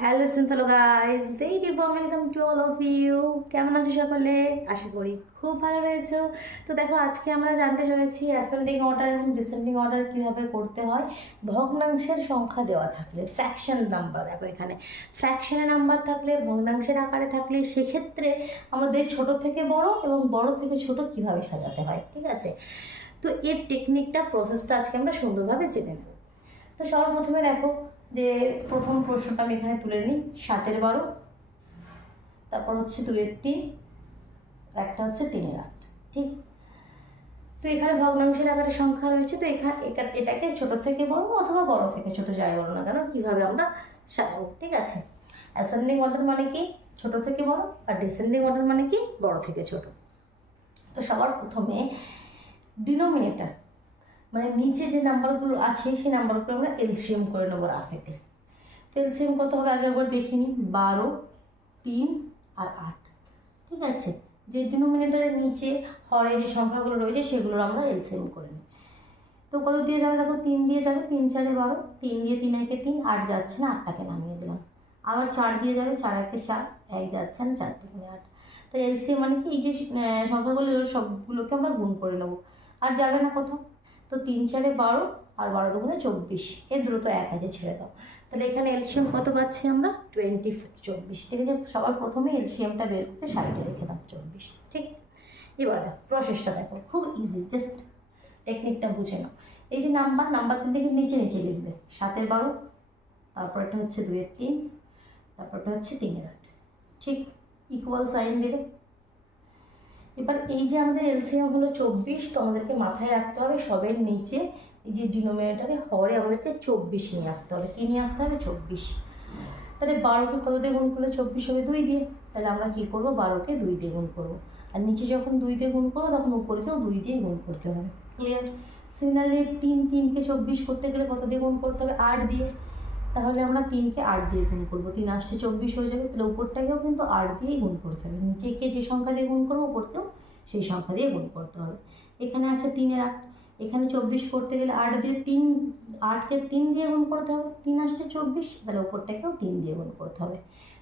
Hello শুনছিল guys দেই very welcome to all of you কেমন আছো সকলে? আশা করি খুব ভালো রয়েছো। তো দেখো, আজকে আমরা জানতে চলেছি অ্যাসেন্ডিং অর্ডার এবং ডিসেন্ডিং অর্ডার কীভাবে করতে হয়। ভগ্নাংশের সংখ্যা দেওয়া থাকলে ফ্র্যাকশন নাম্বার দেখো এখানে। ফ্র্যাকশনের নাম্বার থাকলে, ভগ্নাংশের আকারে থাকলে, সেক্ষেত্রে আমাদের ছোট থেকে বড় এবং বড় থেকে ছোট কীভাবে সাজাতে হয়, ঠিক আছে? তো এর টেকনিকটা প্রসেসটা আজকে আমরা সুন্দরভাবে জেনে নেব। তো প্রথমে দেখো যে প্রথম প্রশ্নটা আমি এখানে তুলে নিই। সাতের বারো, তারপর হচ্ছে দুয়ের তিন একটা হচ্ছে তিনের আট, ঠিক? তো এখানে ভগ্নাংশের আকারে সংখ্যা রয়েছে, তো এখানে এটাকে ছোট থেকে বড় অথবা বড় থেকে, ছোট যাই বলো না কেন, কীভাবে আমরা সাজাবো, ঠিক আছে? অ্যাসেন্ডিং অর্ডার মানে কি? ছোট থেকে বড়, আর ডিসেন্ডিং অর্ডার মানে কি? বড় থেকে ছোট। তো সবার প্রথমে ডিনোমিনেটার মানে নিচে যে নাম্বারগুলো আছে, সেই নাম্বারগুলো আমরা এলসিএম করে নেব রাফেতে। তো এলসিএম কত হবে আগে একবার দেখে নিই। বারো, তিন আর আট। ঠিক আছে? যে ডিনোমিনেটারের নিচে হরে যে সংখ্যাগুলো রয়েছে, সেগুলোর আমরা এলসিএম করে নিই। তো কত দিয়ে যাবে দেখো? তিন দিয়ে যাবে। তিন চারে বারো। তিন দিয়ে তিন একে তিন, আট যাচ্ছে না, আটটাকে নামিয়ে দিলাম। আবার চার দিয়ে যাবে। চার একে চার, এক যাচ্ছে না, চার দুগুণে আট। তাই এলসিএম মানে কি? এই যে সংখ্যাগুলো, সবগুলোকে আমরা গুণ করে নেব। আর যাবে না কোথাও? তো তিন চারে বারো আর বারো দুগুণে চব্বিশ। এর দ্রুত এক হাতে ছেড়ে দাও। তাহলে এখানে এলসিএম কত পাচ্ছি আমরা? টোয়েন্টি চব্বিশ। ঠিক আছে? সবার প্রথমে এলসিএমটা বের করে সাইডে রেখে দাও, চব্বিশ। ঠিক? এবার দেখো, প্রসেসটা দেখো, খুব ইজি জাস্ট টেকনিকটা বুঝে নাও। এই যে নাম্বার নাম্বার তিনটাকে নিচে নিচে লিখবে। সাতের বারো, তারপরটা হচ্ছে দুয়ের তিন, তারপরটা হচ্ছে তিনের আট। ঠিক? ইকুয়াল সাইন দিলে। এবার এই যে আমাদের এলসিএম হলো চব্বিশ, তো আমাদেরকে মাথায় রাখতে হবে সবের নিচে এই যে ডিনোমিনেটারে হরে আমাদেরকে চব্বিশ নিয়ে আসতে হবে। কী নিয়ে আসতে হবে? চব্বিশ। তাহলে বারোকে কত দিয়ে গুণ করলে চব্বিশ হবে? দুই দিয়ে। তাহলে আমরা কী করব? বারোকে দুই দিয়ে গুণ করব। আর নিচে যখন দুই দিয়ে গুণ করব, তখন উপরেকেও দুই দিয়ে গুণ করতে হবে। ক্লিয়ার সিমিলারলি তিন তিনকে চব্বিশ করতে গেলে কত দিয়ে গুণ করতে হবে? আট দিয়ে। তাহলে আমরা তিনকে আট দিয়ে গুণ করব। তিন আসতে চব্বিশ হয়ে যাবে, তাহলে উপরটাকেও কিন্তু আট দিয়েই গুণ করতে হবে। নিচেকে যে সংখ্যা দিয়ে গুণ করব, উপরকেও সেই সংখ্যা দিয়ে গুণ করতে হবে। এখানে আছে তিনের আট। এখানে চব্বিশ করতে গেলে আট দিয়ে তিন, আটকে তিন দিয়ে গুণ করতে হবে। তিন আসতে চব্বিশ, তাহলে উপরটাকেও তিন দিয়ে গুণ করতে হবে।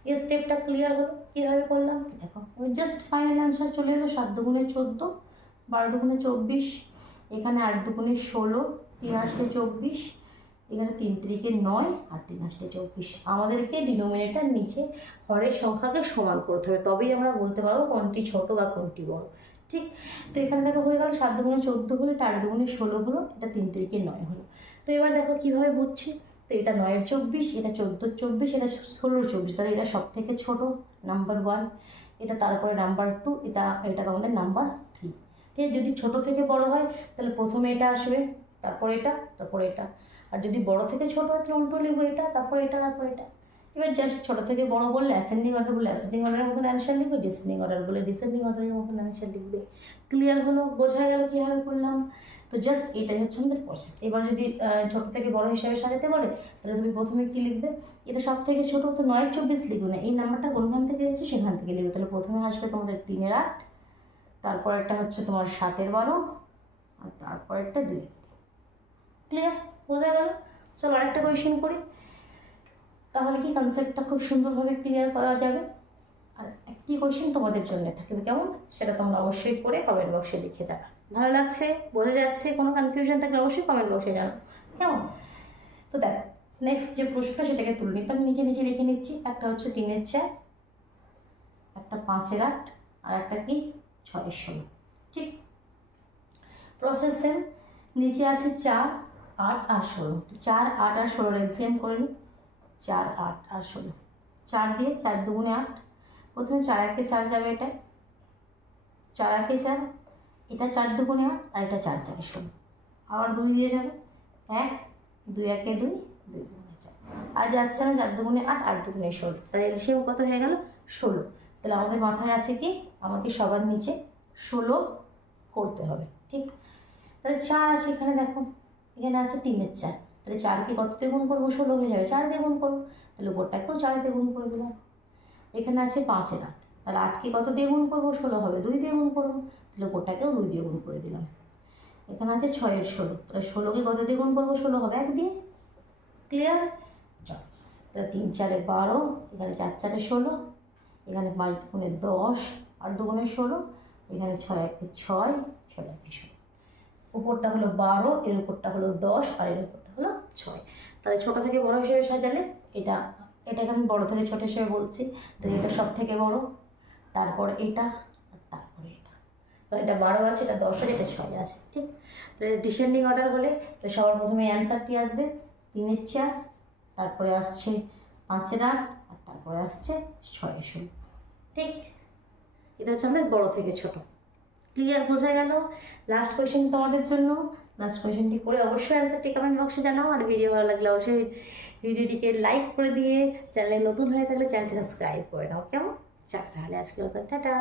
এই স্টেপটা ক্লিয়ার হলো? কীভাবে করলাম? দেখো জাস্ট ফাইনাল অ্যান্সার চলে এলো, সাত দুগুণে চোদ্দ, বারো দুগুণে চব্বিশ, এখানে আট দুগুণে ষোলো, তিন আসতে চব্বিশ এখানে তিন তিরিকে নয় আর তিন আসতে চব্বিশ। আমাদেরকে ডিনোমিনেটার নিচে হরের সংখ্যাকে সমান করতে হবে। তবেই আমরা বলতে পারব কোনটি ছোট বা কোনটি বড়। ঠিক? তো এখানে দেখো হয়ে গেল সাত দুগুণে চোদ্দ হলো আট দুগুণে ষোলো হলো, এটা তিন তিরিকে নয় হলো। তো এবার দেখো কীভাবে বুঝছি? তো এটা নয়ের চব্বিশ, এটা চোদ্দোর চব্বিশ, এটা ষোলোর চব্বিশ। তাহলে এটা সব থেকে ছোটো নাম্বার ওয়ান এটা তারপরে নাম্বার টু এটা এটা আমাদের নাম্বার থ্রি ঠিক? আছে যদি ছোটো থেকে বড় হয়, তাহলে প্রথমে এটা আসবে, তারপর এটা তারপর এটা। আর যদি বড় থেকে ছোট হয়, তাহলে উল্টো লিখব এটা, তারপর এটা তারপর এটা। এবার জাস্ট ছোটো থেকে বড় বললে অ্যাসেন্ডিং অর্ডার বলে অ্যাসেন্ডিং অর্ডারের মতন অ্যান্সার লিখবে ডিসেন্ডিং অর্ডার বলে ডিসেন্ডিং অর্ডারের মতন অ্যান্সার লিখবে। ক্লিয়ার হলো? বোঝা গেল কীভাবে করলাম? তো জাস্ট এটাই হচ্ছে আমাদের প্রসেস এবার যদি ছোট থেকে বড় হিসাবে সাজাতে বলে, তাহলে তুমি প্রথমে কী লিখবে? এটা সব থেকে ছোটো তো নয়, চব্বিশ লিখবে না। এই নাম্বারটা কোনখান থেকে এসেছে সেখান থেকে লিখবে। তাহলে প্রথমে আসবে তোমাদের তিনের আট তারপর একটা হচ্ছে তোমার সাতের বারো, আর তারপর একটা দুই। ক্লিয়ার বোঝা গেল? চলো আরেকটা কোয়েশ্চেন করি। তাহলে কি কনসেপ্টটা খুব সুন্দরভাবে ক্লিয়ার করা যাবে? আর একটি কোয়েশ্চেন তোমাদের জন্য থাকবে, কেমন? সেটা তোমরা অবশ্যই করে কমেন্ট বক্সে লিখে যাবে। ভালো লাগছে? বোঝা যাচ্ছে? কোনো কনফিউশন থাকলে অবশ্যই কমেন্ট বক্সে জানো। কেমন? তো দেখ নেক্সট যে প্রশ্নটা, সেটাকে তুলে নিতে আমি নিজে নিজে লিখে নিচ্ছি। একটা হচ্ছে তিনের চার, একটা পাঁচের আট, আর একটা কি? ছয়ের ষোলো। ঠিক? প্রসেস সেম নিচে আছে চার আট আর ষোলো। চার, আট আর ষোলোর এলসিএম করে নিই চার, আট আর ষোলো। চার দিয়ে চার দুগুণে আট। প্রথমে চার একে চার যাবে এটা চার একে চার, এটা চার দুগুণে আট আর এটা চার চারে ষোলো। আবার দুই দিয়ে যাবে। এক, দুই একে দুই দুই দুগুণে চার। আর যাচ্ছে না চার দুগুণে আট আট দুগুণে ষোলো। তাহলে এলসিএম কত হয়ে গেল? ষোলো। তাহলে আমাদের মাথায় আছে কি? আমাকে সবার নিচে ষোলো করতে হবে, ঠিক? তাহলে চার আছে এখানে, দেখো। এখানে আছে তিনের চার। তাহলে চারকে কত দিয়ে গুণ করব? ষোলো হয়ে যাবে। চার দিয়ে গুণ করব। তাহলে উপরটাকেও চার দিয়ে গুণ করে দিলাম। এখানে আছে পাঁচের আট। তাহলে আটকে কত দিয়ে গুণ করব? ষোলো হবে। দুই দিয়ে গুণ করব। তাহলে উপরটাকেও দুই দিয়ে গুণ করে দিলাম। এখানে আছে ছয়ের ষোলো। তাহলে ষোলোকে কত দিয়ে গুণ করব? ষোলো হবে। এক দিয়ে। ক্লিয়ার চল। তাহলে তিন চারে বারো, এখানে চার চারে ষোলো, এখানে পাঁচ দুগুণে দশ, আর দুগুণে ষোলো, এখানে ছয় একে ছয় ষোলো একে ষোলো। উপরটা হলো বারো, এর উপরটা হলো দশ আর এর উপরটা হলো ছয়। তাহলে ছোটো থেকে বড় হিসেবে সাজালে এটা, এটাকে আমি বড় থেকে ছোটো হিসেবে বলছি, তাহলে এটা সব থেকে বড়, তারপর এটা আর তারপরে এটা। তাহলে এটা বারো আছে, এটা দশ আছে, এটা ছয় আছে, ঠিক? তাহলে ডিসেন্ডিং অর্ডার হলে তো সবার প্রথমে অ্যান্সারটি আসবে? তিনের চার, তারপরে আসছে পাঁচের আট, আর তারপরে আসছে ছয় ষোলো, ঠিক? এটা হচ্ছে আমাদের বড় থেকে ছোট। ক্লিয়ার বোঝা গেল। লাস্ট কোয়েশ্চেন তোমাদের জন্য। লাস্ট কোয়েশ্চেনটি করে অবশ্যই অ্যান্সারটি কমেন্ট বক্সে জানাও। আর ভিডিও ভালো লাগলে অবশ্যই ভিডিওটিকে লাইক করে দিয়ে চ্যানেলে নতুন হয়ে থাকলে চ্যানেলটি সাবস্ক্রাইব করে নাও। কেমন? চাক তাহলে আজকে ওখানে টাটা।